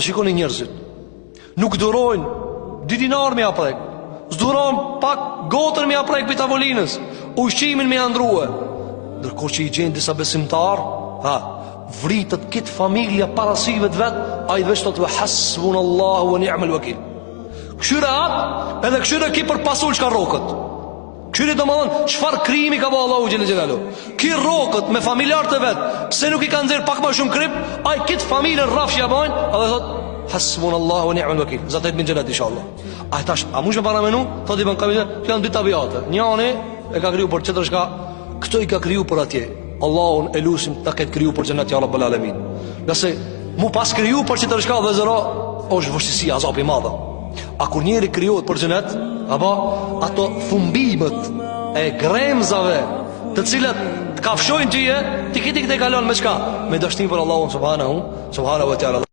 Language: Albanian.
Shikoni njerëzit, nuk durojnë 2 dinar me aprek, s'durojnë pak gotër me aprek për tavolinës, ushqimin me andruhe. Ndërkohë që i gjenë disa besimtar, vritët kitë familja parasive të vetë, a i veç të të hasbun Allahu wa ni'mal wakil. Këshyre atë, edhe këshyre ki për pasul qka rokët. Këshyre do më dhënë, qfar krimi ka bo Allahu Gjellë Gjellalu. Ki rokët me familjarët e vetë, pse nuk i kanë zirë pak ma shumë krip, a i kitë familjen rafshja bajnë, a dhe thotë, hasbun Allahu wa ni'mal wakil. Zatet min gjellat inshallah. A i tash, a mu shme para menu, thot i ban kamilje, që janë 2 tabiate. Njani e ka kriju për qëtër shka, këto i ka kriju për atje. Allahun e lusim ta ketë kriju për gjennet ja Rabbel Alamin. Nëse mu pas kriju për qëtër shka dhe zëra, është vështësia, azapi madha. A kur njeri krijohet për xhenet, apo ato thumbimet e gremzave, të cilat të kafshojnë tyje, ti kiti këtë e kalon me çka? Me dashnim për Allahun subhanahu wa taala.